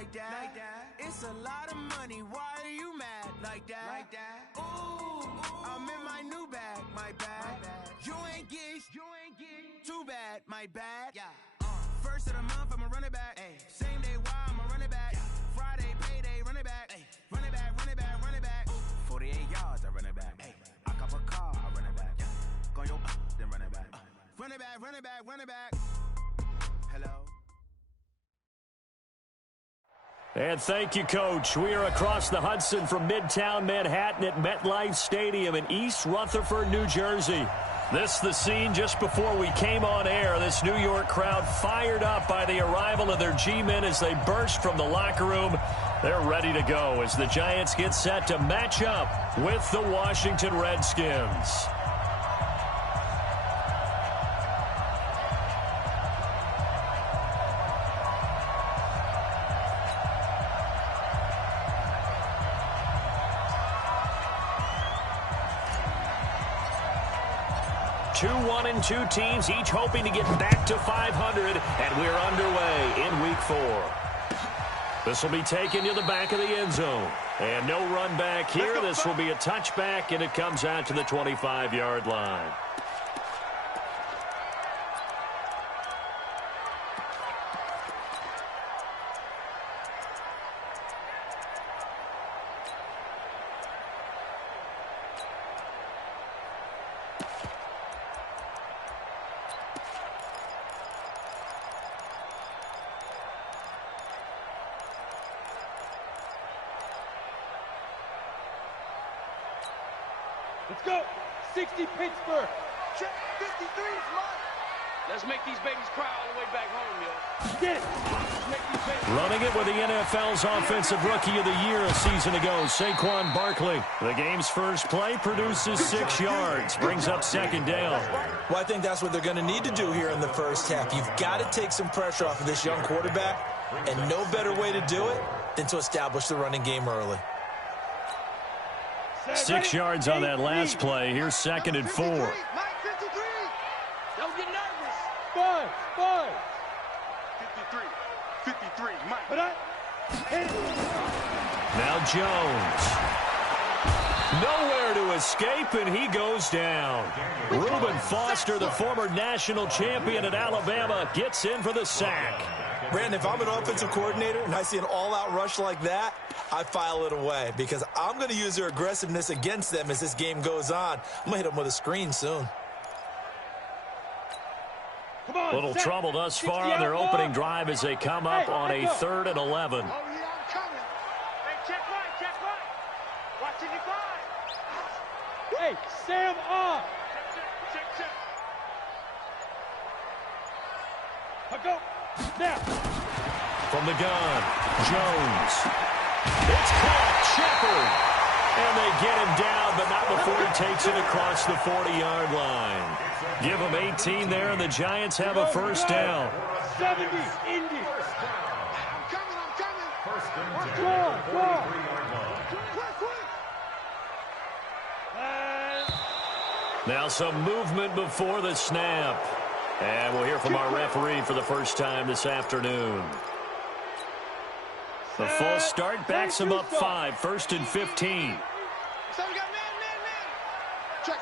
like that. It's a lot of money, why are you mad like that? Ooh, I'm in my new bag, my bad. You ain't get too bad, my bad. First of the month, I'ma run it back. Same day, why I'ma run it back. Friday, payday, run it back. Run it back, run it back, run it back. 48 yards, I run it back. I cop a car, I run it back. Go yo, then run it back. Run it back, run it back, run it back. Hello. And thank you, Coach. We are across the Hudson from Midtown Manhattan at MetLife Stadium in East Rutherford, New Jersey. This the scene just before we came on air. This New York crowd fired up by the arrival of their G-men as they burst from the locker room. They're ready to go as the Giants get set to match up with the Washington Redskins. Two 1-2 teams, each hoping to get back to 500, and we're underway in Week 4. This will be taken to the back of the end zone. And no run back here. This will be a touchback, and it comes out to the 25-yard line. Let's go. 60 Pittsburgh. Check 53 is mine. Let's make these babies cry all the way back home, yo. Get it. Let's make these babies. Running it with the NFL's Offensive Rookie of the Year a season ago, Saquon Barkley. The game's first play produces 6 yards, brings up second down. Well, I think that's what they're going to need to do here in the first half. You've got to take some pressure off of this young quarterback, and no better way to do it than to establish the running game early. 6 yards on that last play. Here's second and 4. Mike 53. Don't get nervous. 5. 53. Mike. But Now Jones. Nowhere to escape, and he goes down. Reuben Foster, the former national champion at Alabama, gets in for the sack. Brandon, if I'm an offensive coordinator and I see an all-out rush like that, I file it away because I'm going to use their aggressiveness against them as this game goes on. I'm going to hit them with a screen soon. Come on, Little trouble thus far on their opening drive as they come up on a 3rd and 11. Oh, yeah, I'm coming. Hey, check right. Watching your 5. Hey, Sam off. Check. I go. Now. From the gun, Jones. It's caught, Shepard. And they get him down, but not before he takes it across the 40-yard line. Give him 18 there, and the Giants have a first down. 70, Indy. I'm coming. Go. Now some movement before the snap. And we'll hear from our referee for the first time this afternoon. The false start backs him up 5, 1st and 15. So we got man. Check.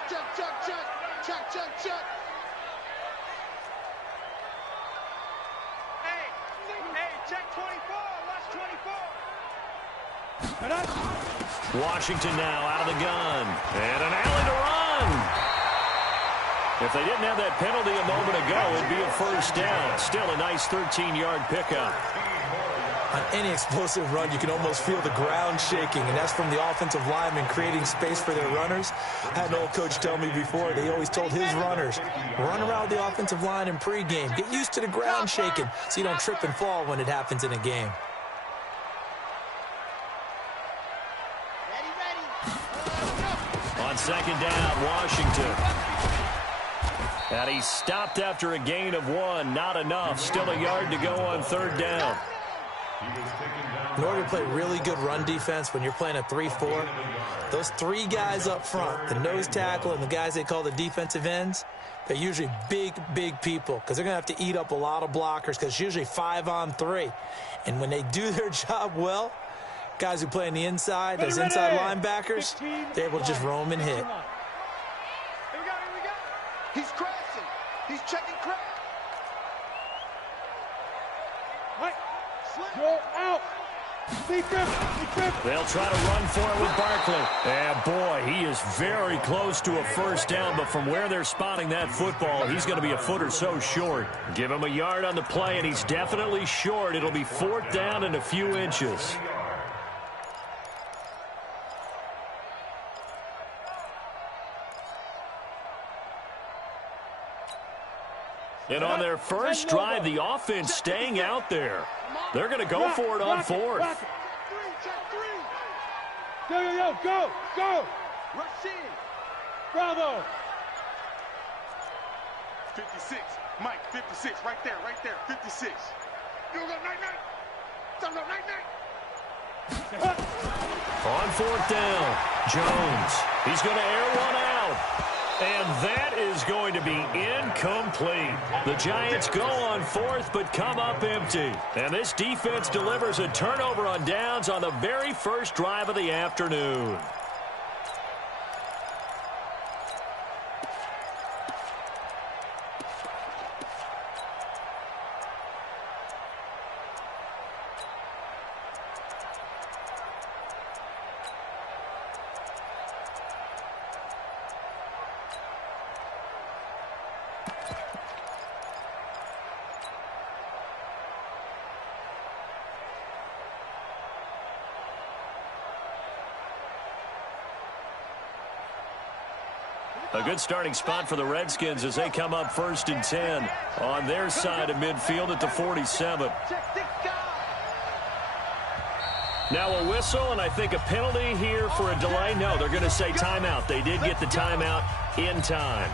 Hey, check 24. Watch 24. Washington now out of the gun. And an alley to run. If they didn't have that penalty a moment ago, it'd be a first down. Still a nice 13-yard pickup. On any explosive run, you can almost feel the ground shaking, and that's from the offensive linemen creating space for their runners. I had an old coach tell me before, they always told his runners, run around the offensive line in pregame. Get used to the ground shaking so you don't trip and fall when it happens in a game. On second down, Washington. And he stopped after a gain of 1. Not enough. Still a yard to go on 3rd down. In order to play really good run defense when you're playing a 3-4, those three guys up front, the nose tackle and the guys they call the defensive ends, they're usually big, big people because they're going to have to eat up a lot of blockers because it's usually 5-on-3. And when they do their job well, guys who play on the inside, those inside linebackers, they're able to just roam and hit. Here we go. He's crashing. He's checking crash. Go out. They'll try to run for it with Barkley. And boy, he is very close to a first down, but from where they're spotting that football, he's going to be a foot or so short. Give him a yard on the play, and he's definitely short. It'll be 4th down and a few inches. And on their first drive, the offense staying out there. They're going to go for it on 4th. Go. Rashid. Bravo. 56. Mike, 56. Right there. 56. You go, night. On 4th down, Jones. He's going to air one out. And that is going to be incomplete. The Giants go on 4th, but come up empty. And this defense delivers a turnover on downs on the very first drive of the afternoon. A good starting spot for the Redskins as they come up 1st and 10 on their side of midfield at the 47. Now a whistle, and I think a penalty here for a delay. No, they're going to say timeout. They did get the timeout in time.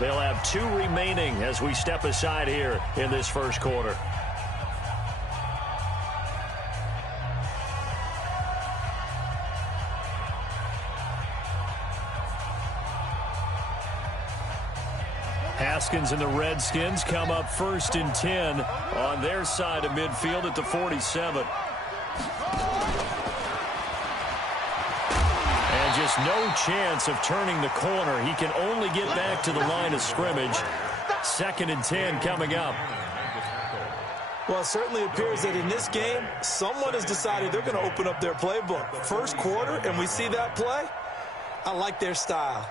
They'll have 2 remaining as we step aside here in this first quarter. Haskins and the Redskins come up 1st and 10 on their side of midfield at the 47. And just no chance of turning the corner. He can only get back to the line of scrimmage. 2nd and 10 coming up. Well, it certainly appears that in this game, someone has decided they're going to open up their playbook. First quarter, and we see that play. I like their style.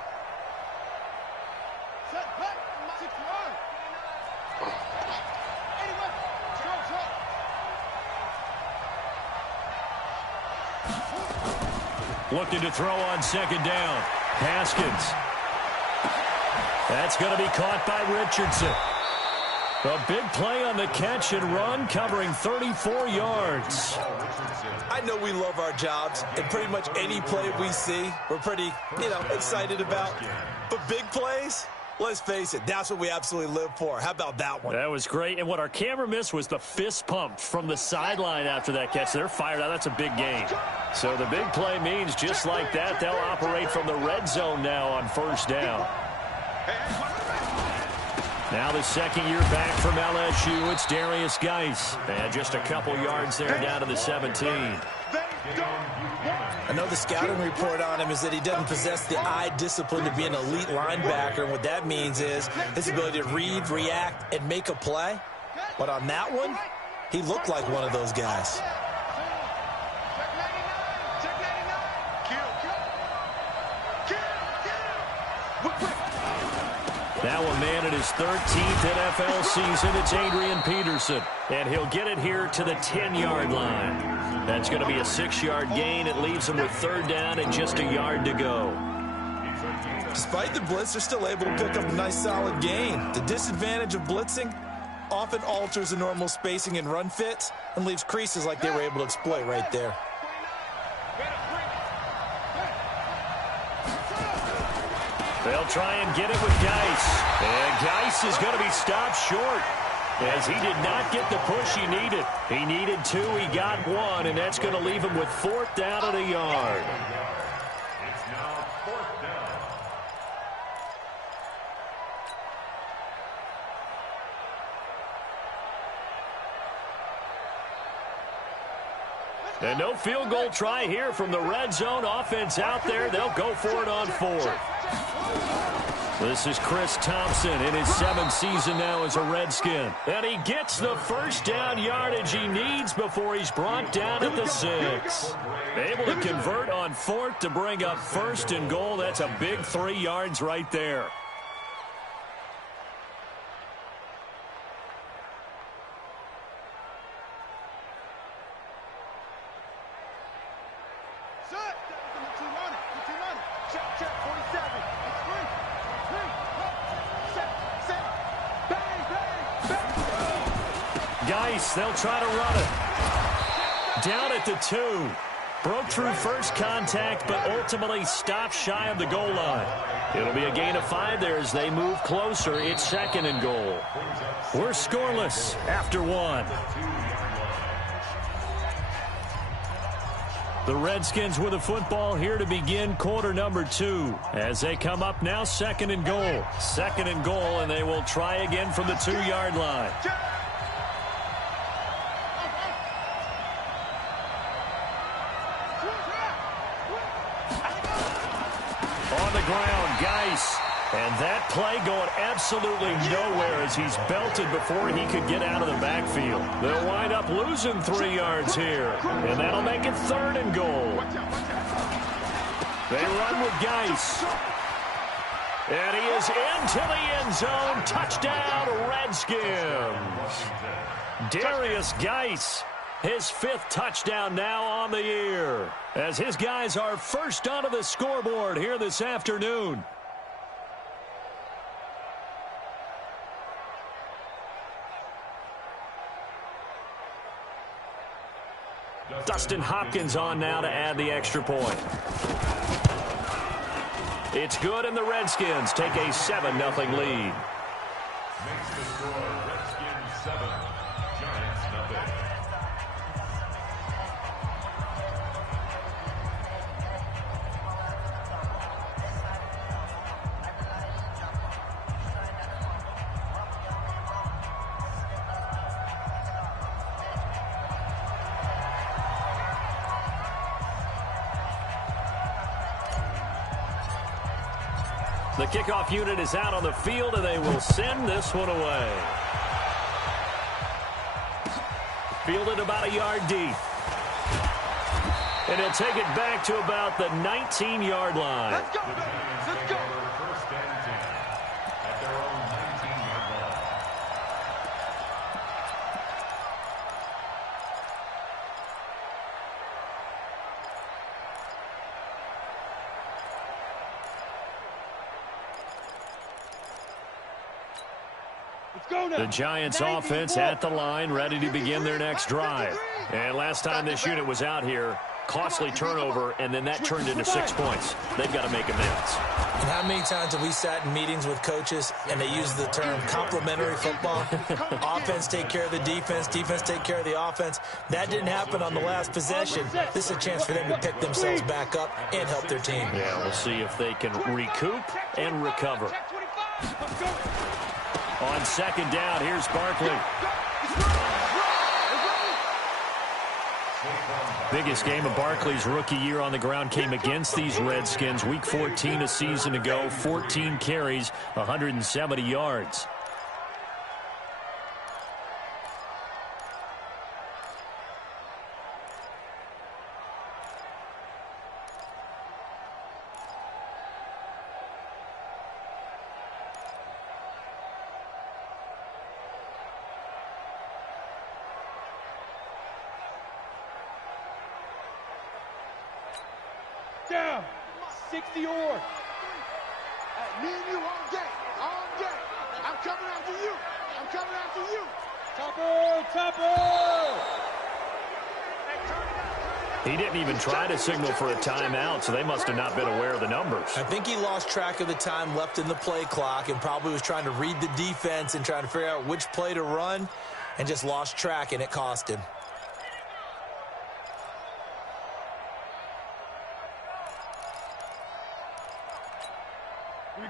Looking to throw on 2nd down. Haskins. That's going to be caught by Richardson. A big play on the catch and run, covering 34 yards. I know we love our jobs, and pretty much any play we see, we're pretty, excited about. But big plays, let's face it, that's what we absolutely live for. How about that one? That was great. And what our camera missed was the fist pump from the sideline after that catch. They're fired out. That's a big gain. So the big play means just like that, they'll operate from the red zone now on 1st down. Now the 2nd year back from LSU, it's Darius Geis. And just a couple yards there down to the 17. I know the scouting report on him is that he doesn't possess the eye discipline to be an elite linebacker. And what that means is his ability to read, react, and make a play. But on that one, he looked like one of those guys. Now a man in his 13th NFL season, it's Adrian Peterson. And he'll get it here to the 10-yard line. That's going to be a 6-yard gain. It leaves him with 3rd down and just a yard to go. Despite the blitz, they're still able to pick up a nice solid gain. The disadvantage of blitzing often alters the normal spacing and run fits and leaves creases like they were able to exploit right there. They'll try and get it with Geis. And Geis is going to be stopped short. As he did not get the push he needed. He needed 2, he got 1, and that's going to leave him with 4th down at a yard. It's now 4th down. And no field goal try here from the red zone offense out there. They'll go for it on 4th. This is Chris Thompson in his 7th season now as a Redskin. And he gets the first down yardage he needs before he's brought down at the 6. Able to convert on 4th to bring up 1st and goal. That's a big 3 yards right there. They'll try to run it. Down at the 2. Broke through first contact, but ultimately stopped shy of the goal line. It'll be a gain of 5 there as they move closer. It's 2nd and goal. We're scoreless after 1. The Redskins with the football here to begin quarter number 2. As they come up now, 2nd and goal. 2nd and goal, and they will try again from the 2-yard line. Ground, Geis. And that play going absolutely nowhere as he's belted before he could get out of the backfield. They'll wind up losing 3 yards here. And that'll make it 3rd and goal. They run with Geis. And he is into the end zone. Touchdown, Redskins. Darius Geis. His 5th touchdown now on the year, as his guys are first onto the scoreboard here this afternoon. Dustin Hopkins on now to add the extra point. It's good, and the Redskins take a 7-0 lead. Makes the score Redskins 7, Giants 0. The kickoff unit is out on the field, and they will send this one away. Fielded about a yard deep. And he'll take it back to about the 19-yard line. Let's go, let's go. First and 10 at their own 19-yard line. The Giants offense at the line, ready to begin their next drive. And last time this unit was out here, costly turnover, and then that turned into 6 points. They've got to make amends. And how many times have we sat in meetings with coaches and they use the term complementary football? Offense take care of the defense, defense take care of the offense. That didn't happen on the last possession. This is a chance for them to pick themselves back up and help their team. Yeah, we'll see if they can recoup and recover. On 2nd down, here's Barkley. Biggest game of Barkley's rookie year on the ground came against these Redskins. Week 14 a season ago, 14 carries, 170 yards. Down. 60 or. Me and you all day. All day. I'm coming after you. I'm coming after you. Topper, Topper. Hey, turn it up, turn it up. He didn't even try to signal for a timeout, so they must have not been aware of the numbers. I think he lost track of the time left in the play clock and probably was trying to read the defense and trying to figure out which play to run and just lost track, and it cost him.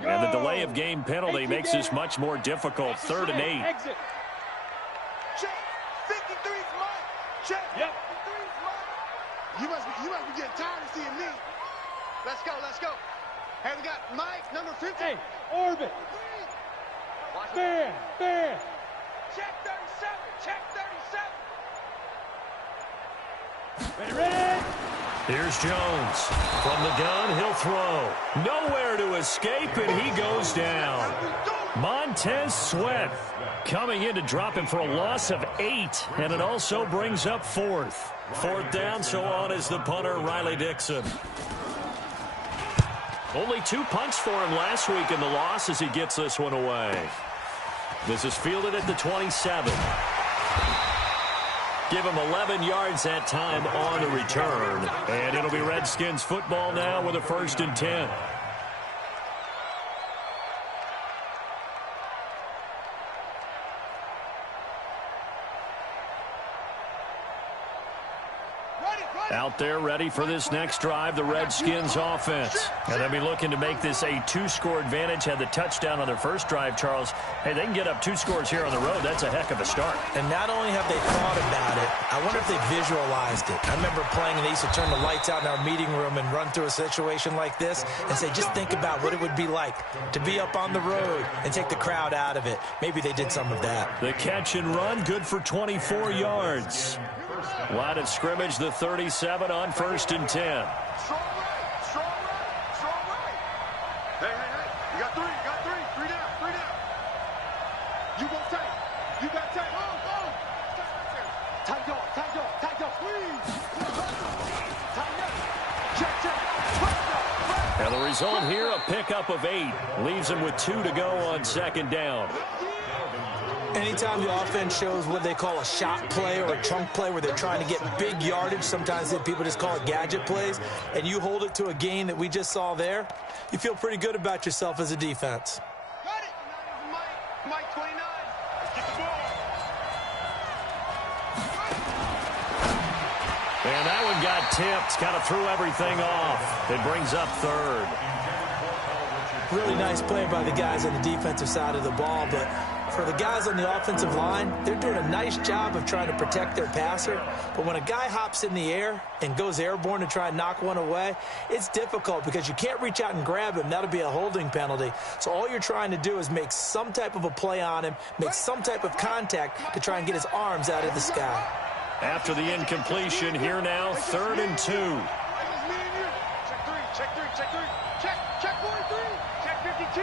And the delay of game penalty makes this much more difficult. 3rd and 8. Exit. Check. 53's mine. Check. Yep. 53's mine. You must be getting tired of seeing me. Let's go. Let's go. Hey, we got Mike, number 50. Hey, orbit. Fair. Check 37. Check 37. Ready. Here's Jones. From the gun, he'll throw. Nowhere to escape, and he goes down. Montez Sweat coming in to drop him for a loss of 8, and it also brings up 4th. 4th down, so on is the punter, Riley Dixon. Only 2 punts for him last week in the loss as he gets this one away. This is fielded at the 27. Give him 11 yards that time on the return. And it'll be Redskins football now with a 1st and 10. Out there ready for this next drive, the Redskins offense. And they'll be looking to make this a 2-score advantage. Had the touchdown on their first drive, Charles. Hey, they can get up 2 scores here on the road. That's a heck of a start. And not only have they thought about it, I wonder if they visualized it. I remember playing and they used to turn the lights out in our meeting room and run through a situation like this and say, just think about what it would be like to be up on the road and take the crowd out of it. Maybe they did some of that. The catch and run, good for 24 yards. Line of scrimmage, the 37 on 1st and 10. Strong right. Hey. You got 3. 3 down. You won't take. You got take. Go. Tight dog. Please. Tight up. Check. And the result here, a pickup of 8. Leaves them with 2 to go on 2nd down. Anytime the offense shows what they call a shot play or a chunk play where they're trying to get big yardage, sometimes people just call it gadget plays, and you hold it to a gain that we just saw there, you feel pretty good about yourself as a defense. Got it. Mike 29. Get the ball. And that one got tipped, kind of threw everything off. It brings up 3rd. Really nice play by the guys on the defensive side of the ball, but for the guys on the offensive line, they're doing a nice job of trying to protect their passer. But when a guy hops in the air and goes airborne to try and knock one away, it's difficult because you can't reach out and grab him. That'll be a holding penalty. So all you're trying to do is make some type of a play on him, make some type of contact to try and get his arms out of the sky. After the incompletion, here now, 3rd and 2. Check 43. Check 52.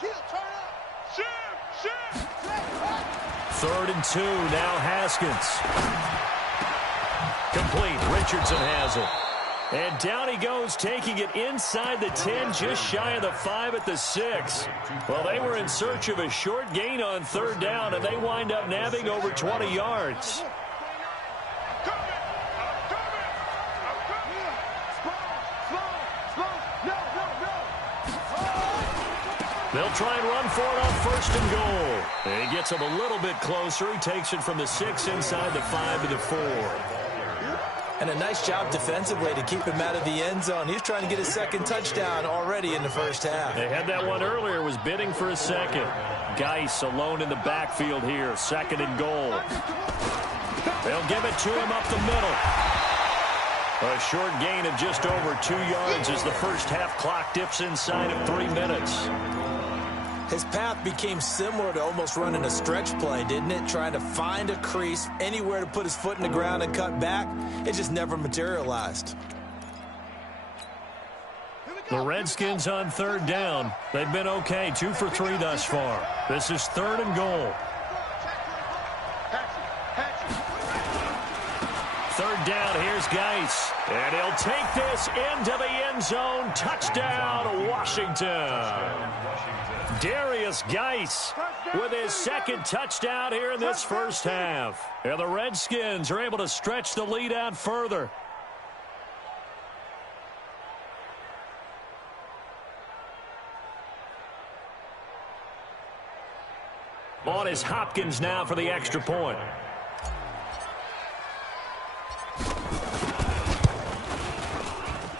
Kill, turn up. Shim. 3rd and 2, now Haskins. Complete, Richardson has it. And down he goes, taking it inside the 10, just shy of the 5 at the 6. Well, they were in search of a short gain on 3rd down, and they wind up nabbing over 20 yards. They'll try and run for it on 1st and goal. And he gets him a little bit closer. He takes it from the 6 inside the 5 to the 4. And a nice job defensively to keep him out of the end zone. He's trying to get his 2nd touchdown already in the 1st half. They had that one earlier, was bidding for a 2nd. Geis alone in the backfield here, 2nd and goal. They'll give it to him up the middle. A short gain of just over 2 yards as the 1st half clock dips inside of 3 minutes. His path became similar to almost running a stretch play, didn't it? Trying to find a crease, anywhere to put his foot in the ground and cut back. It just never materialized. The Redskins on 3rd down. They've been okay, 2 for 3 thus far. This is 3rd and goal. 3rd down, here's Geis. And he'll take this into the end zone. Touchdown, Washington. Darius Geis with his second touchdown here in this first half. And the Redskins are able to stretch the lead out further. On is Hopkins now for the extra point.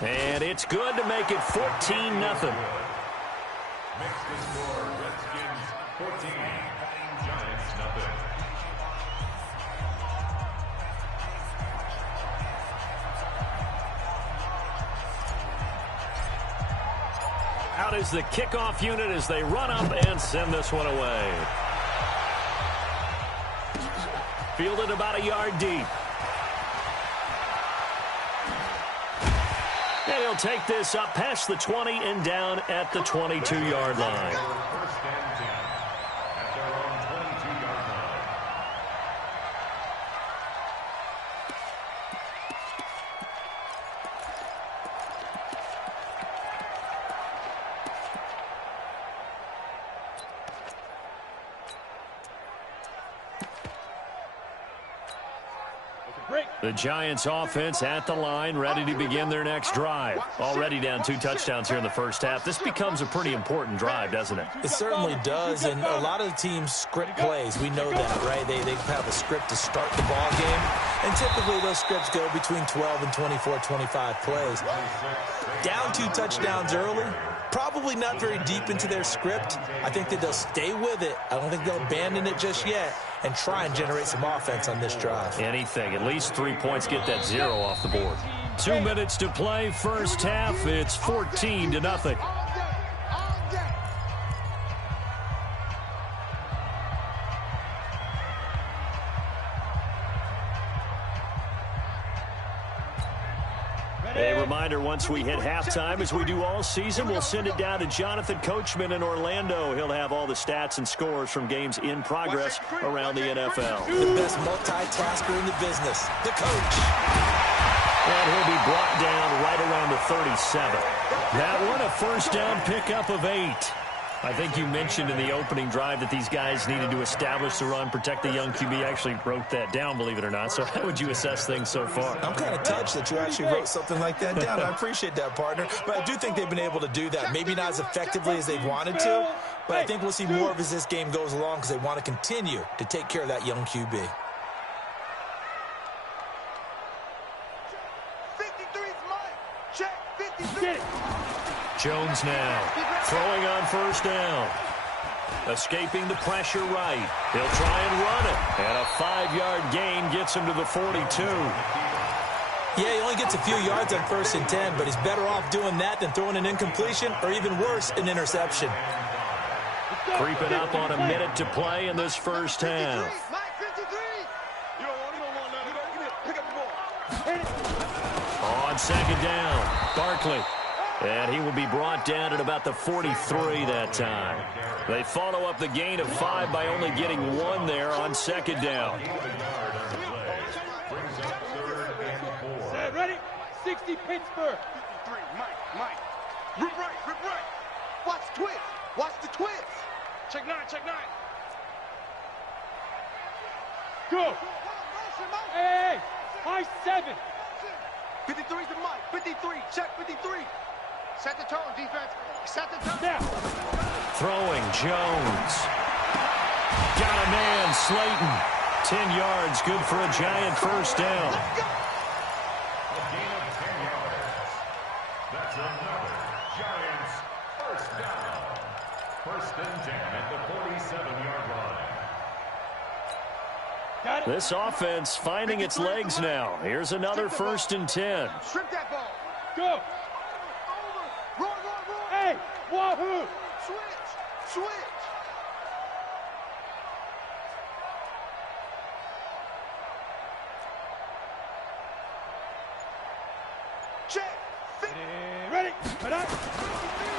And it's good to make it 14-0. Makes the score Redskins 14, Giants nothing. Out is the kickoff unit as they run up and send this one away. Fielded about a yard deep. And he'll take this up past the 20 and down at the 22-yard line. First and 10 at their own 22-yard line. The Giants offense at the line, ready to begin their next drive. Already down 2 touchdowns here in the first half. This becomes a pretty important drive, doesn't it? It certainly does, and a lot of the teams script plays. We know that, right? They have a script to start the ball game, and typically those scripts go between 12 and 24, 25 plays. Down 2 touchdowns early, probably not very deep into their script. I think that they'll stay with it. I don't think they'll abandon it just yet and try and generate some offense on this drive. Anything. At least 3 points, get that 0 off the board. 2 minutes to play, first half. It's 14-0. A reminder, once we hit halftime, as we do all season, we'll send it down to Jonathan Coachman in Orlando. He'll have all the stats and scores from games in progress around the NFL. The best multitasker in the business, the coach. And he'll be brought down right around the 37. That one, a first down pickup of 8. I think you mentioned in the opening drive that these guys needed to establish the run, protect the young QB. I actually wrote that down, believe it or not. So how would you assess things so far? I'm kind of touched that you actually wrote something like that down. I appreciate that, partner. But I do think they've been able to do that. Maybe not as effectively as they've wanted to, but I think we'll see more of as this game goes along because they want to continue to take care of that young QB. 53's mine. Check 53. Jones now throwing on first down. Escaping the pressure right. He'll try and run it. And a 5-yard gain gets him to the 42. Yeah, he only gets a few yards on 1st and 10, but he's better off doing that than throwing an incompletion or even worse, an interception. Creeping up on a minute to play in this first half. On second down, Barkley. And he will be brought down at about the 43 that time. They follow up the gain of 5 by only getting 1 there on second down. Ready? 60 Pittsburgh. 53, Mike. Rip right. Watch the twist. Watch the twist. Check 9. Go. Hey, high 7. 53's the Mike. 53. Check 53. Set the tone, defense. Set the tone. Now. Throwing, Jones. Got a man, Slayton. 10 yards, good for a Giant first down. Let's go. A gain of 10 yards. That's another Giants first down. 1st and 10 at the 47-yard line. Got it. This offense finding its legs now. Here's another 1st and 10. Strip that ball. Go. Roll. Hey, wahoo. Switch. Check. Ready.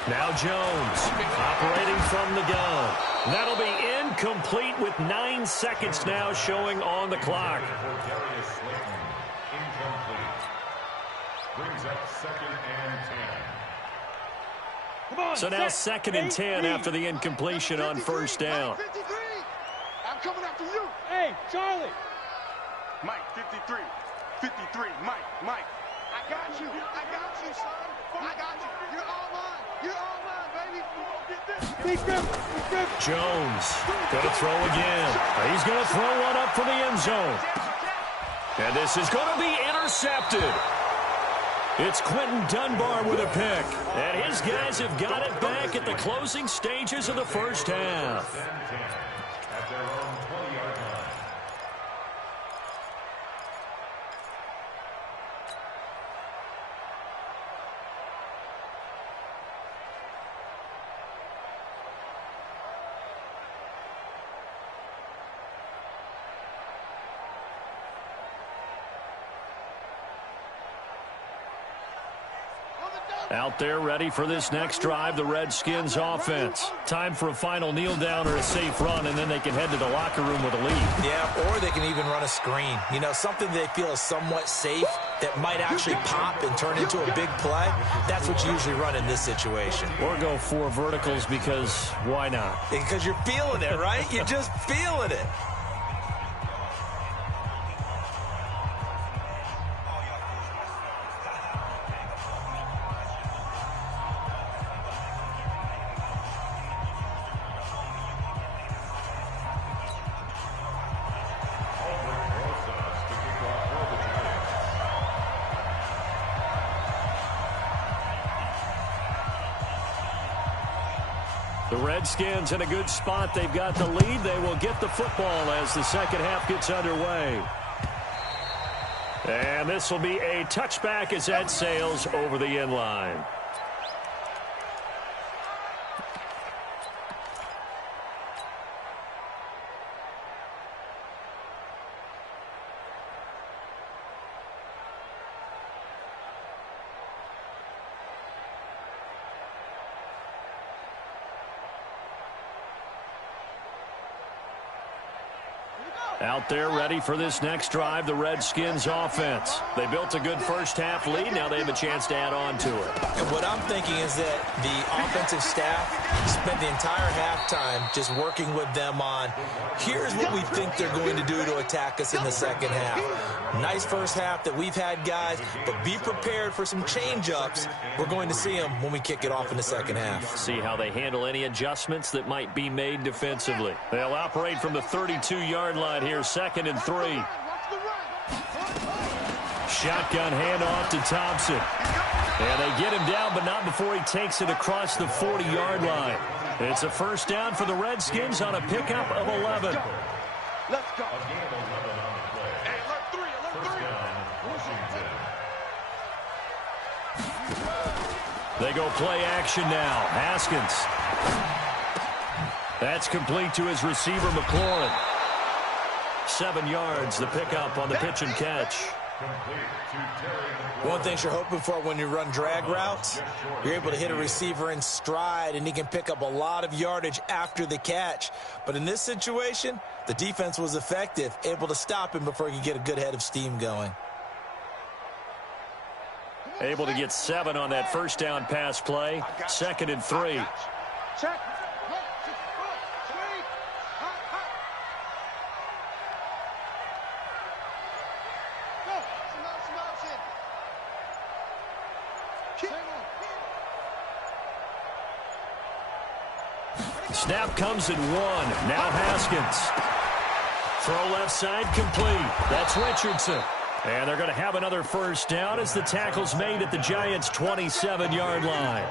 Now Jones operating from the gun. That'll be incomplete with 9 seconds now showing on the clock. For Darius Slayton, incomplete. Brings up 2nd and 10. So now 2nd and 10 after the incompletion on first down. 53. I'm coming after you. Hey, Charlie. Mike, 53. 53. Mike. I got you, son. I got you. You're all mine. You're all mine, baby. Big grip. Jones going to throw again. He's going to throw one up for the end zone. And this is going to be intercepted. It's Quentin Dunbar with a pick. And his guys have got it back at the closing stages of the first half. At their own 20-yard line. Out there ready for this next drive, the Redskins offense. Time for a final kneel down or a safe run, and then they can head to the locker room with a lead. Yeah, or they can even run a screen. You know, something they feel is somewhat safe that might actually pop and turn into a big play. That's what you usually run in this situation. Or go 4 verticals because why not? Because you're feeling it, right? You're just feeling it. The Redskins in a good spot. They've got the lead. They will get the football as the second half gets underway. And this will be a touchback as that sails over the end line. Out there ready for this next drive, the Redskins offense. They built a good first half lead. Now they have a chance to add on to it. And what I'm thinking is that the offensive staff spent the entire halftime just working with them on, here's what we think they're going to do to attack us in the second half. Nice first half that we've had, guys, but be prepared for some change-ups. We're going to see them when we kick it off in the second half. See how they handle any adjustments that might be made defensively. They'll operate from the 32-yard line here, 2nd and 3. Shotgun handoff to Thompson. And they get him down, but not before he takes it across the 40-yard line. It's a first down for the Redskins on a pickup of 11. Let's go. A game of 11 on the play. Hey, alert 3. First down, Washington. They go play action now. Haskins. That's complete to his receiver, McLaurin. 7 yards, the pickup on the pitch and catch. One thing you're hoping for when you run drag routes, you're able to hit a receiver in stride, and he can pick up a lot of yardage after the catch. But in this situation, the defense was effective, able to stop him before he could get a good head of steam going. Able to get 7 on that first down pass play. 2nd and 3. Check. Snap comes at 1. Now Haskins. Throw left side complete. That's Richardson. And they're going to have another first down as the tackle's made at the Giants' 27-yard line.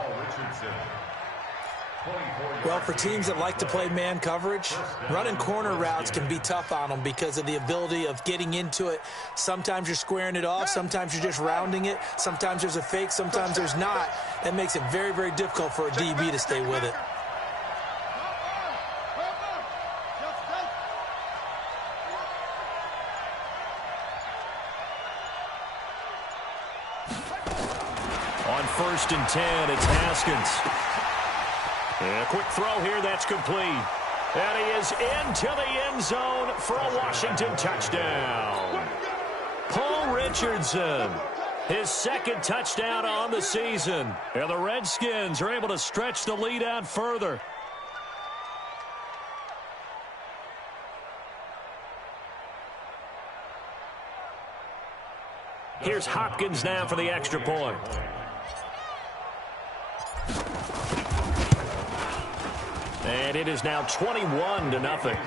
Well, for teams that like to play man coverage, running corner routes can be tough on them because of the ability of getting into it. Sometimes you're squaring it off. Sometimes you're just rounding it. Sometimes there's a fake. Sometimes there's not. That makes it very, very difficult for a DB to stay with it. On 1st and 10, it's Haskins. And a quick throw here, that's complete. And he is into the end zone for a Washington touchdown. Paul Richardson. His second touchdown on the season. And the Redskins are able to stretch the lead out further. Here's Hopkins now for the extra point. And it is now 21-0.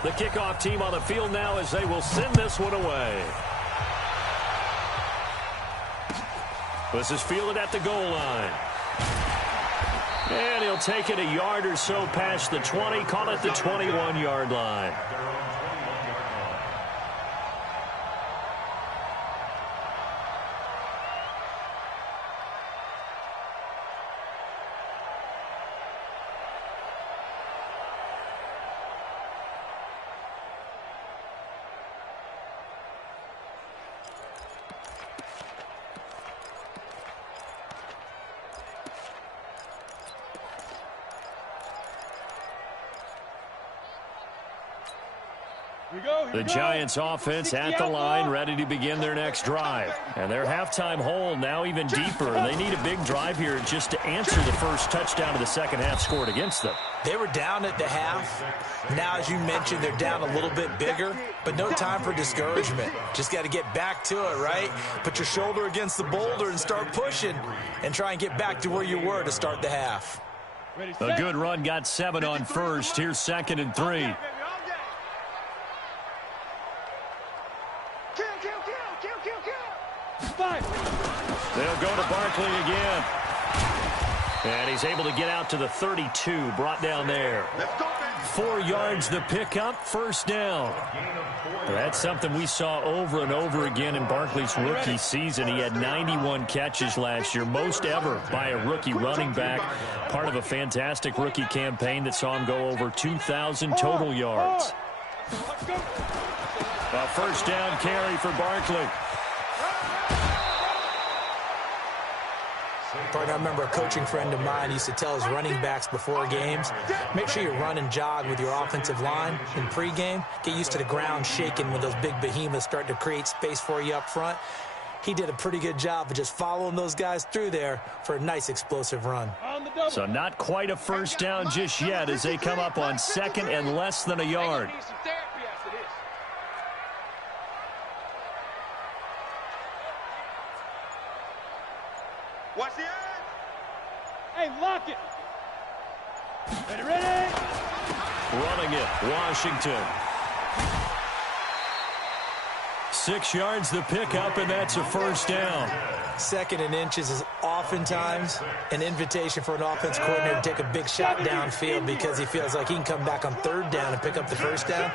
The kickoff team on the field now as they will send this one away. This is fielded at the goal line. And he'll take it a yard or so past the 20, call it the 21-yard line. The Giants offense at the line, ready to begin their next drive. And their halftime hole now even deeper. They need a big drive here just to answer the first touchdown of the second half scored against them. They were down at the half. Now, as you mentioned, they're down a little bit bigger, but no time for discouragement. Just got to get back to it, right? Put your shoulder against the boulder and start pushing and try and get back to where you were to start the half. A good run got 7 on first. Here's 2nd and 3. They'll go to Barkley again. And he's able to get out to the 32, brought down there. 4 yards the pickup, first down. That's something we saw over and over again in Barkley's rookie season. He had 91 catches last year, most ever by a rookie running back. Part of a fantastic rookie campaign that saw him go over 2,000 total yards. A first down carry for Barkley. I remember a coaching friend of mine used to tell his running backs before games, make sure you run and jog with your offensive line in pregame. Get used to the ground shaking when those big behemoths start to create space for you up front. He did a pretty good job of just following those guys through there for a nice explosive run. So not quite a first down just yet as they come up on 2nd and less than a yard. Watch the edge. Hey, lock it. Ready? Running it, Washington. 6 yards the pickup, and that's a first down. 2nd and inches is oftentimes an invitation for an offense coordinator to take a big shot downfield because he feels like he can come back on 3rd down and pick up the first down.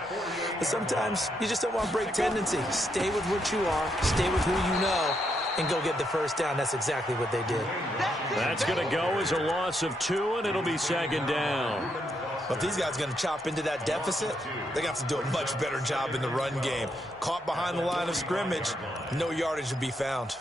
But sometimes you just don't want to break tendency. Stay with what you are, stay with who you know, and go get the first down. That's exactly what they did. That's going to go as a loss of 2, and it'll be 2nd down. But if these guys are going to chop into that deficit, they're going to have to do a much better job in the run game. Caught behind the line of scrimmage, no yardage to be found.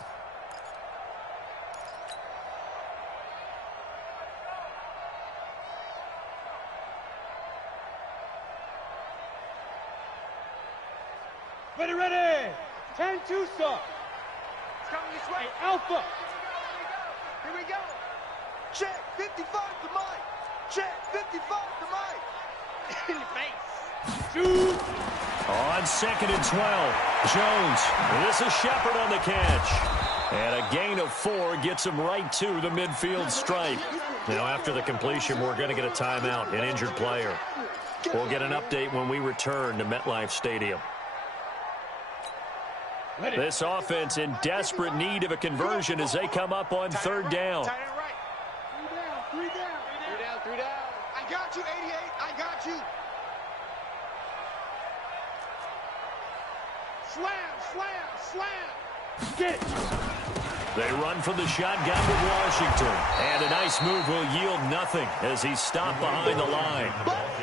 Ready. 10-2 stop. Coming this way. Hey, Alpha. Here we go. Check 55 to Mike. Check 55 to Mike. In your face. Shoot. On 2nd and 12, Jones. This is Shepard on the catch. And a gain of 4 gets him right to the midfield stripe. Now after the completion, we're going to get a timeout, an injured player. We'll get an update when we return to MetLife Stadium. This offense in desperate need of a conversion as they come up on 3rd down. Tight end right. 3 down. I got you, 88. I got you. Slam. Get it. They run from the shotgun with Washington. And a nice move will yield nothing as he's stopped behind the line.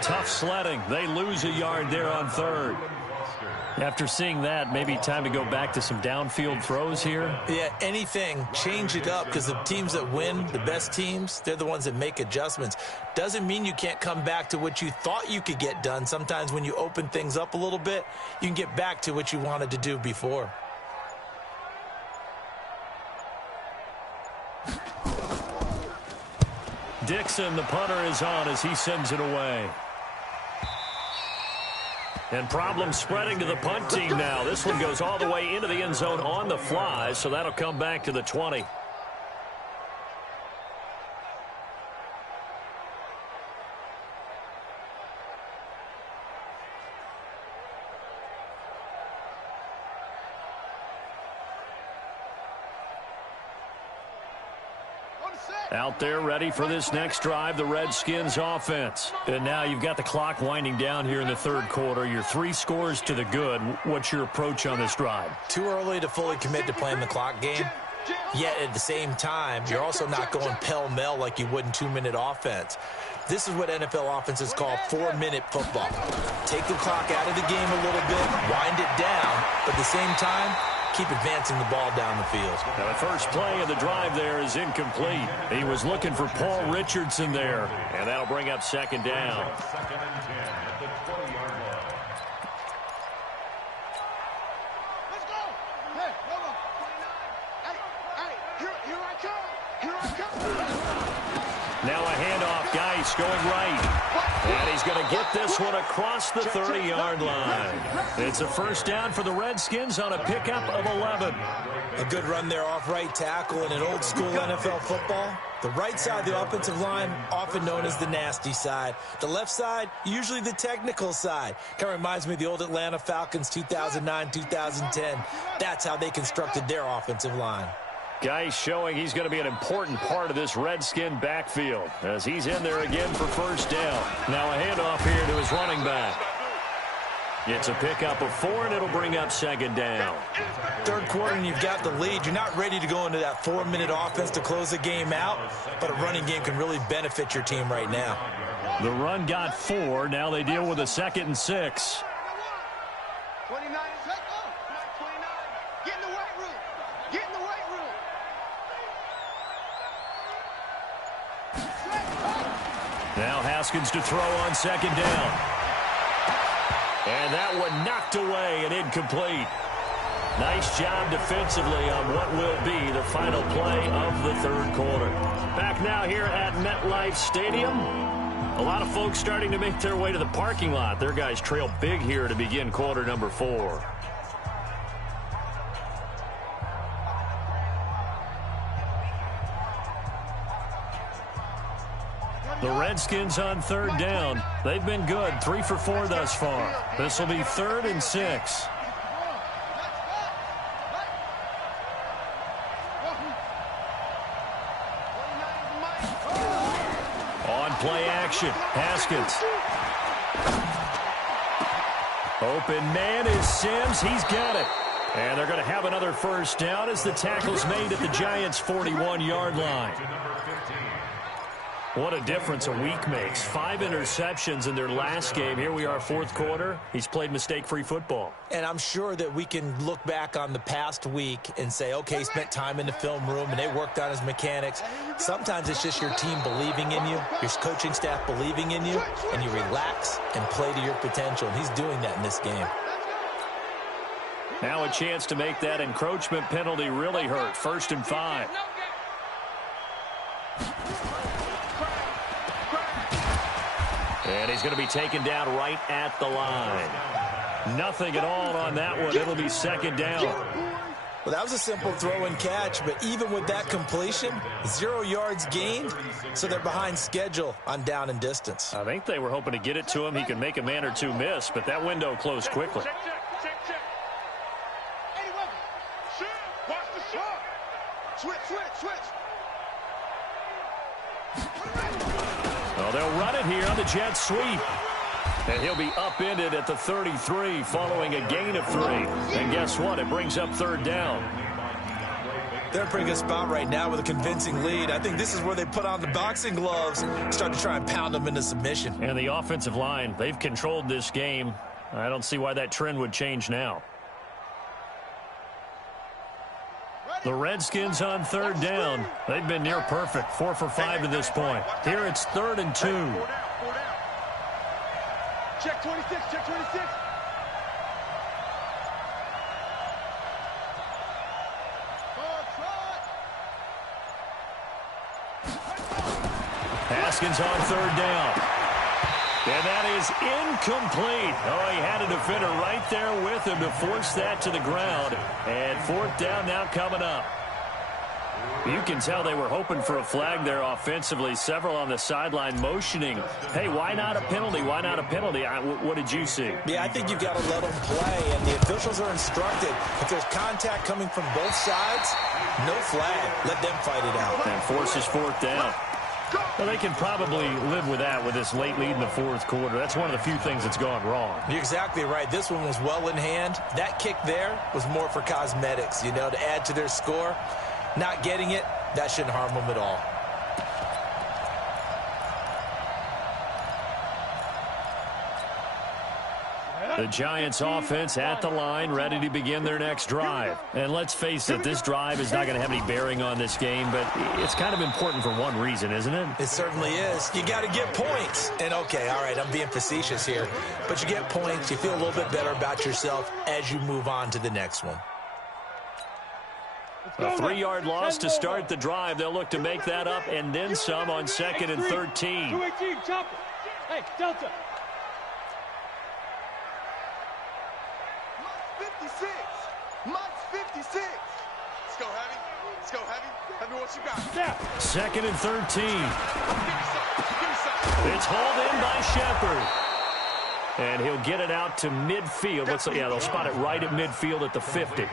Tough sledding. They lose a yard there on 3rd. After seeing that, maybe time to go back to some downfield throws here. Yeah, anything. Change it up, because the teams that win, the best teams, they're the ones that make adjustments. Doesn't mean you can't come back to what you thought you could get done. Sometimes when you open things up a little bit, you can get back to what you wanted to do before. Dixon, the punter, is on as he sends it away. And problems spreading to the punt team now. This one goes all the way into the end zone on the fly, so that'll come back to the 20. Out there ready for this next drive, the Redskins offense. And now you've got the clock winding down here in the third quarter. You're 3 scores to the good. What's your approach on this drive? Too early to fully commit to playing the clock game. Yet at the same time, you're also not going pell-mell like you would in 2-minute offense. This is what NFL offenses call 4-minute football. Take the clock out of the game a little bit, wind it down, but at the same time, keep advancing the ball down the field. Now the first play of the drive there is incomplete. He was looking for Paul Richardson there, and that'll bring up second down. Second and 10 at the 20-yard line. Let's go. Hey, hold on. 29. Hey, here I come. Here I come. Now a handoff, Geis going right. And he's going to get this one across the 30-yard line. It's a first down for the Redskins on a pickup of 11. A good run there off right tackle in an old-school NFL football. The right side of the offensive line, often known as the nasty side. The left side, usually the technical side. Kind of reminds me of the old Atlanta Falcons 2009-2010. That's how they constructed their offensive line. Geis showing he's going to be an important part of this Redskin backfield as he's in there again for first down. Now a handoff here to his running back. It's a pickup of 4, and it'll bring up second down. Third quarter, and you've got the lead. You're not ready to go into that 4-minute offense to close the game out, but a running game can really benefit your team right now. The run got 4. Now they deal with a 2nd and 6. 29. Let's go. 29. Get in the weight room. Get in the weight room. Now Haskins to throw on second down. And that one knocked away and incomplete. Nice job defensively on what will be the final play of the third quarter. Back now here at MetLife Stadium. A lot of folks starting to make their way to the parking lot. Their guys trail big here to begin quarter number 4. The Redskins on third down. They've been good, 3 for 4 thus far. This will be 3rd and 6. On play action, Haskins. Open man is Sims. He's got it. And they're going to have another first down as the tackle's made at the Giants' 41-yard line. What a difference a week makes. 5 interceptions in their last game. Here we are, fourth quarter. He's played mistake-free football. And I'm sure that we can look back on the past week and say, okay, he spent time in the film room and they worked on his mechanics. Sometimes it's just your team believing in you, your coaching staff believing in you, and you relax and play to your potential. And he's doing that in this game. Now a chance to make that encroachment penalty really hurt. 1st and 5. And he's going to be taken down right at the line. Nothing at all on that one. It'll be second down. Well, that was a simple throw and catch, but even with that completion, 0 yards gained, so they're behind schedule on down and distance. I think they were hoping to get it to him. He can make a man or two miss, but that window closed quickly. Well, they'll run it here on the jet sweep. And he'll be upended at the 33 following a gain of 3. And guess what? It brings up third down. They're in a pretty good spot right now with a convincing lead. I think this is where they put on the boxing gloves, start to try and pound them into submission. And the offensive line, they've controlled this game. I don't see why that trend would change now. The Redskins on third down. They've been near perfect, 4 for 5 to this point. Here it's 3rd and 2. Check 26, check 26. Haskins on third down. And that is incomplete. Oh, he had a defender right there with him to force that to the ground. And 4th down now coming up. You can tell they were hoping for a flag there offensively. Several on the sideline motioning. Hey, why not a penalty? Why not a penalty? What did you see? Yeah, I think you've got to let them play, and the officials are instructed. If there's contact coming from both sides, no flag. Let them fight it out. And forces 4th down. Well, they can probably live with that with this late lead in the 4th quarter. That's one of the few things that's gone wrong. You're exactly right. This one was well in hand. That kick there was more for cosmetics, you know, to add to their score. Not getting it, that shouldn't harm them at all. The Giants offense at the line, ready to begin their next drive. And let's face it, this drive is not going to have any bearing on this game, but it's kind of important for one reason, isn't it? It certainly is. You got to get points. And, okay, all right, I'm being facetious here. But you get points, you feel a little bit better about yourself as you move on to the next one. A 3-yard loss to start the drive. They'll look to make that up and then some on 2nd and 13. 218, chopper. Hey, Delta. 56. Mike's 56. Let's go, Heavy. Let's go, Heavy. Let me what you got. Now. 2nd and 13. Give me some. It's hauled in by Shepard. And he'll get it out to midfield. Looks like, yeah, they'll spot it right at midfield at the 50.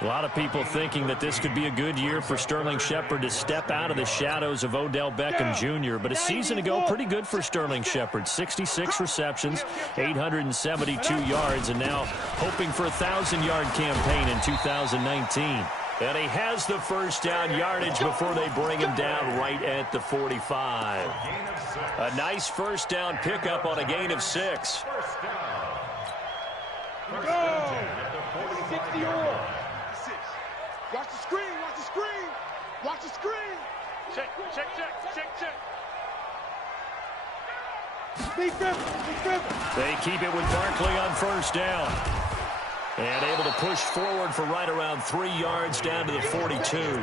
A lot of people thinking that this could be a good year for Sterling Shepard to step out of the shadows of Odell Beckham Jr. But a season ago, pretty good for Sterling Shepard. 66 receptions, 872 yards, and now hoping for a 1,000-yard campaign in 2019. And he has the first down yardage before they bring him down right at the 45. A nice first down pickup on a gain of 6. Go! 60 all. Watch the screen, watch the screen. Watch the screen. Check. Big river. They keep it with Barkley on first down. And able to push forward for right around 3 yards down to the 42.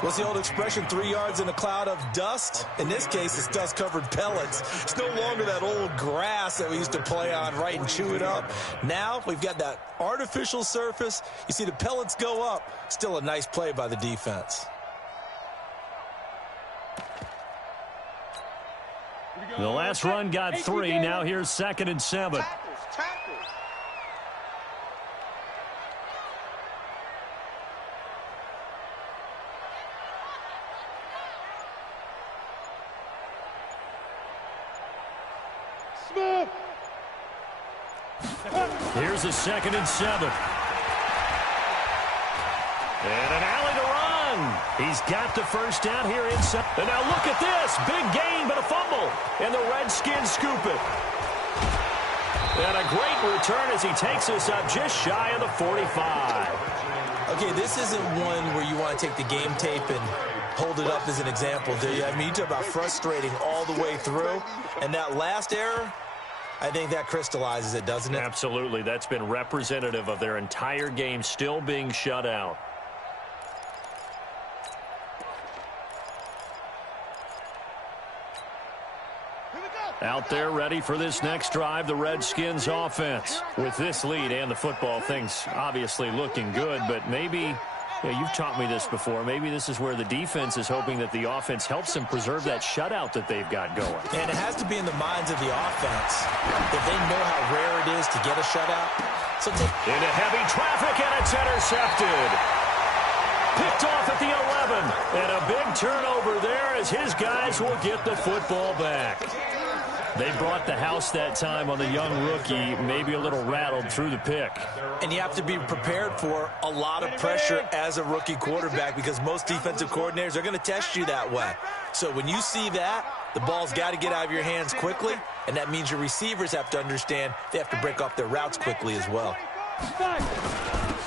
What's the old expression, 3 yards in a cloud of dust? In this case, it's dust-covered pellets. It's no longer that old grass that we used to play on, right, and chew it up. Now we've got that artificial surface. You see the pellets go up. Still a nice play by the defense. The last run got 3. Now here's 2nd and 7. Tackles. Smooth. Here's a 2nd and 7. And an alley to run. He's got the first down here inside. And now look at this. Big gain, but a fumble. And the Redskins scoop it. And a great return as he takes us up just shy of the 45. Okay, this isn't one where you want to take the game tape and hold it up as an example, do you? I mean, you talk about frustrating all the way through. And that last error, I think that crystallizes it, doesn't it? Absolutely. That's been representative of their entire game still being shut out. Out there ready for this next drive, the Redskins offense. With this lead and the football, things obviously looking good, but maybe, you've taught me this before, maybe this is where the defense is hoping that the offense helps them preserve that shutout that they've got going. And it has to be in the minds of the offense that they know how rare it is to get a shutout. So into heavy traffic, and it's intercepted. Picked off at the 11. And a big turnover there as his guys will get the football back. They brought the house that time on the young rookie, maybe a little rattled through the pick. And you have to be prepared for a lot of pressure as a rookie quarterback because most defensive coordinators are going to test you that way. So when you see that, the ball's got to get out of your hands quickly, and that means your receivers have to understand they have to break off their routes quickly as well.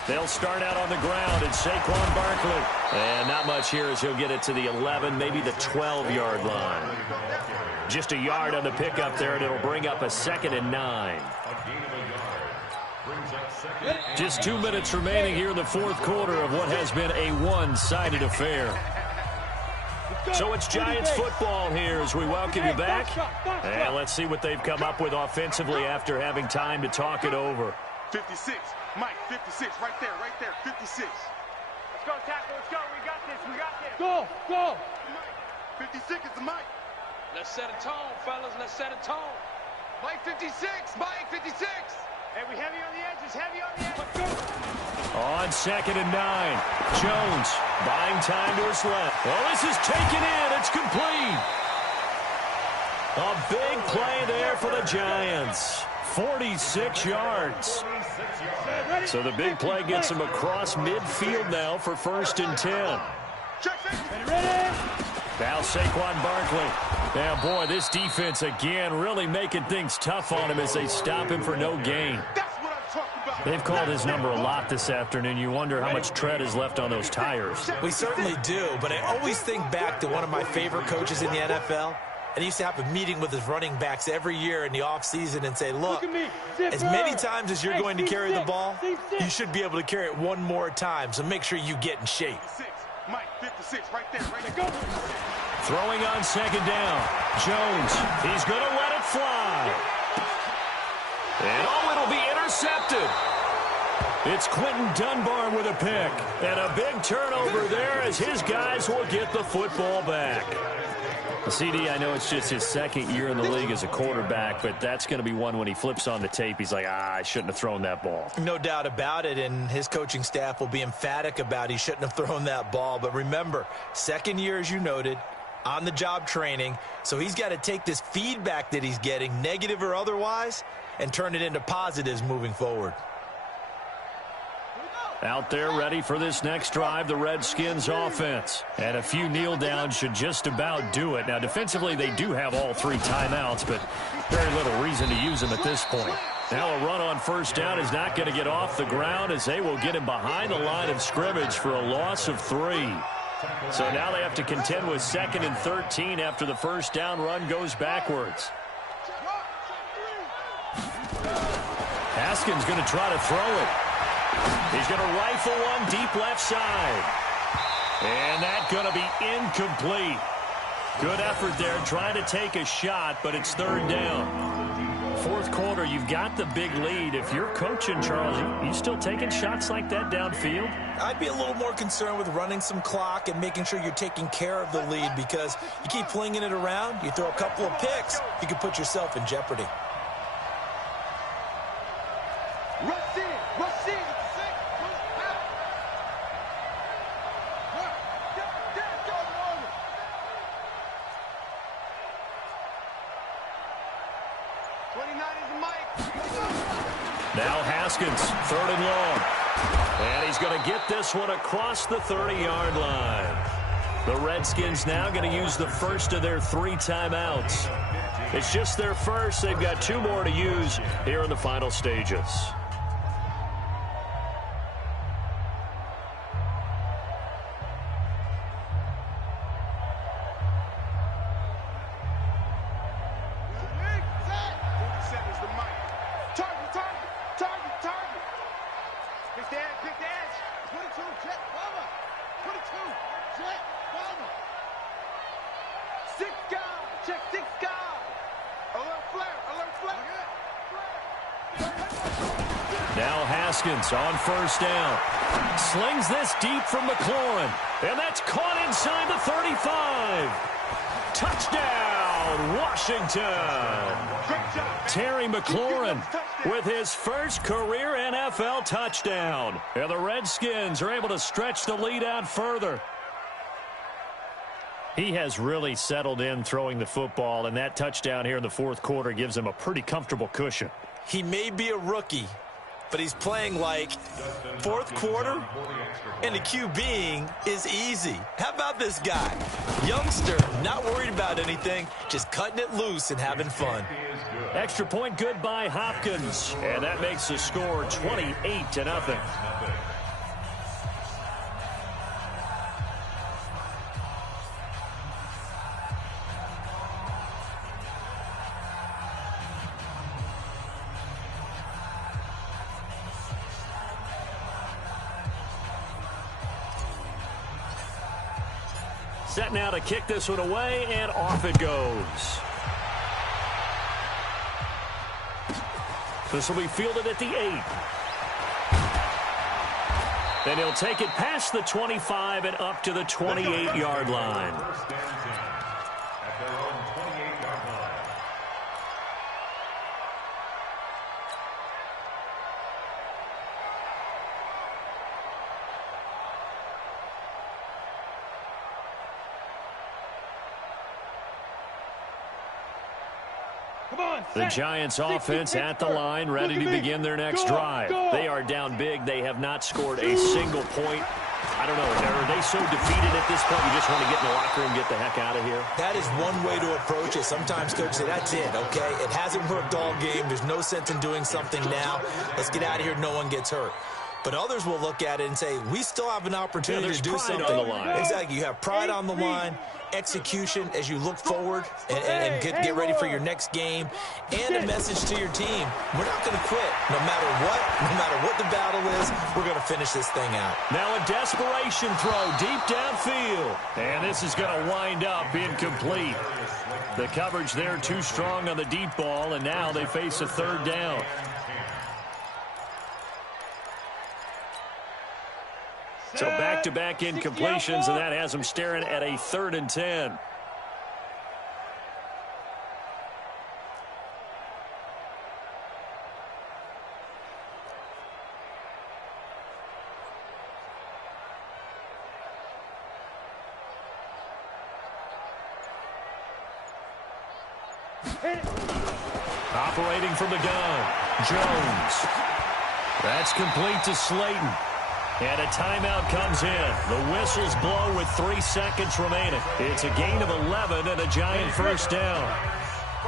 They'll start out on the ground. It's Saquon Barkley. And not much here as he'll get it to the 11, maybe the 12-yard line. Just a yard on the pickup there, and it'll bring up a 2nd and 9. Just 2 minutes remaining here in the fourth quarter of what has been a one-sided affair. So it's Giants football here as we welcome you back. And let's see what they've come up with offensively after having time to talk it over. 56. Mike, 56. Right there, 56. Let's go, tackle. Let's go. We got this. Go. 56 is the Mike. Let's set a tone, fellas. Let's set a tone. Mike 56. Mike 56. Hey, we heavy on the edges. Let's go. On 2nd and 9. Jones buying time to his left. Well, this is taken in. It's complete. A big play there for the Giants. 46 yards. So the big play gets him across midfield now for 1st and 10. Now Saquon Barkley. Now, boy, this defense again really making things tough on him as they stop him for no gain. They've called his number a lot this afternoon. You wonder how much tread is left on those tires. We certainly do, but I always think back to one of my favorite coaches in the NFL. And he used to have a meeting with his running backs every year in the offseason and say, look, as many times as you're going to carry the ball, you should be able to carry it one more time. So make sure you get in shape. Mike, 56, right there. Go. Throwing on 2nd down. Jones, he's going to let it fly. And, it'll be intercepted. It's Quentin Dunbar with a pick. And a big turnover there as his guys will get the football back. CD, I know it's just his 2nd year in the league as a quarterback, but that's going to be one when he flips on the tape, he's like, I shouldn't have thrown that ball. No doubt about it, and his coaching staff will be emphatic about he shouldn't have thrown that ball. But remember, 2nd year, as you noted, on-the-job training, so he's got to take this feedback that he's getting, negative or otherwise, and turn it into positives moving forward. Out there ready for this next drive, the Redskins offense. And a few kneel downs should just about do it. Now, defensively, they do have all 3 timeouts, but very little reason to use them at this point. Now a run on 1st down is not going to get off the ground as they will get him behind the line of scrimmage for a loss of 3. So now they have to contend with 2nd and 13 after the 1st down run goes backwards. Haskins going to try to throw it. He's going to rifle one deep left side. And that's going to be incomplete. Good effort there trying to take a shot, but it's 3rd down. Fourth quarter, you've got the big lead. If you're coaching, Charles, you still taking shots like that downfield? I'd be a little more concerned with running some clock and making sure you're taking care of the lead because you keep flinging it around, you throw a couple of picks, you can put yourself in jeopardy. Rush in. 29 is the Mike. Now Haskins, 3rd and long. And he's going to get this one across the 30-yard line. The Redskins now going to use the first of their 3 timeouts. It's just their first. They've got 2 more to use here in the final stages. On 1st down. Slings this deep from McLaurin. And that's caught inside the 35. Touchdown, Washington. Terry McLaurin with his first career NFL touchdown. And the Redskins are able to stretch the lead out further. He has really settled in throwing the football, and that touchdown here in the fourth quarter gives him a pretty comfortable cushion. He may be a rookie, but he's playing like fourth quarter, and the QBing is easy. How about this guy? Youngster, not worried about anything, just cutting it loose and having fun. Extra point good by Hopkins, and that makes the score 28-0. Set now to kick this one away, and off it goes. This will be fielded at the 8. Then he'll take it past the 25 and up to the 28-yard line. First and 10 at their own 28-yard line. Come on, The Giants offense at the line, ready to begin their next drive. They are down big. They have not scored a single point. I don't know. Are they so defeated at this point you just want to get in the locker room and get the heck out of here? That is one way to approach it. Sometimes coaches say, that's it, okay? It hasn't worked all game. There's no sense in doing something now. Let's get out of here. No one gets hurt. But others will look at it and say, we still have an opportunity to do something. On the line. Exactly. You have pride on the line, execution as you look forward and get ready for your next game, and a message to your team. We're not going to quit. No matter what the battle is, we're going to finish this thing out. Now a desperation throw deep downfield. And this is going to wind up incomplete. The coverage there too strong on the deep ball, and now they face a third down. So back-to-back incompletions, and that has them staring at a 3rd and 10. Operating from the gun, Jones. That's complete to Slayton. And a timeout comes in. The whistles blow with 3 seconds remaining. It's a gain of 11 and a Giant first down.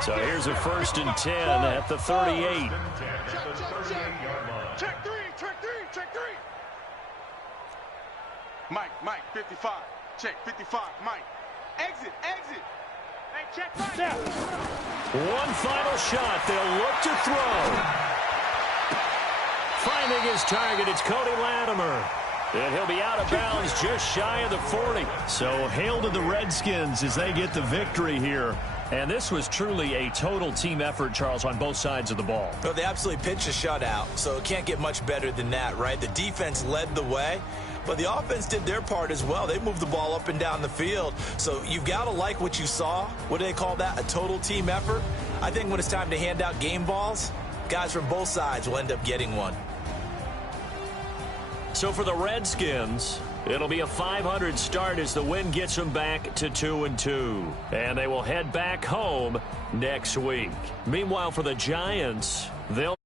So here's a 1st and 10 at the 38. Check three. Mike, 55. Check, 55. Mike. Exit. Hey, check right. One final shot. They'll look to throw. Finding his target, it's Cody Latimer. And he'll be out of bounds just shy of the 40. So hail to the Redskins as they get the victory here. And this was truly a total team effort, Charles, on both sides of the ball. Well, they absolutely pitched a shutout, so it can't get much better than that, right? The defense led the way, but the offense did their part as well. They moved the ball up and down the field. So you've got to like what you saw. What do they call that? A total team effort? I think when it's time to hand out game balls, guys from both sides will end up getting one. So for the Redskins, it'll be a 500 start as the win gets them back to 2-2. And they will head back home next week. Meanwhile, for the Giants, they'll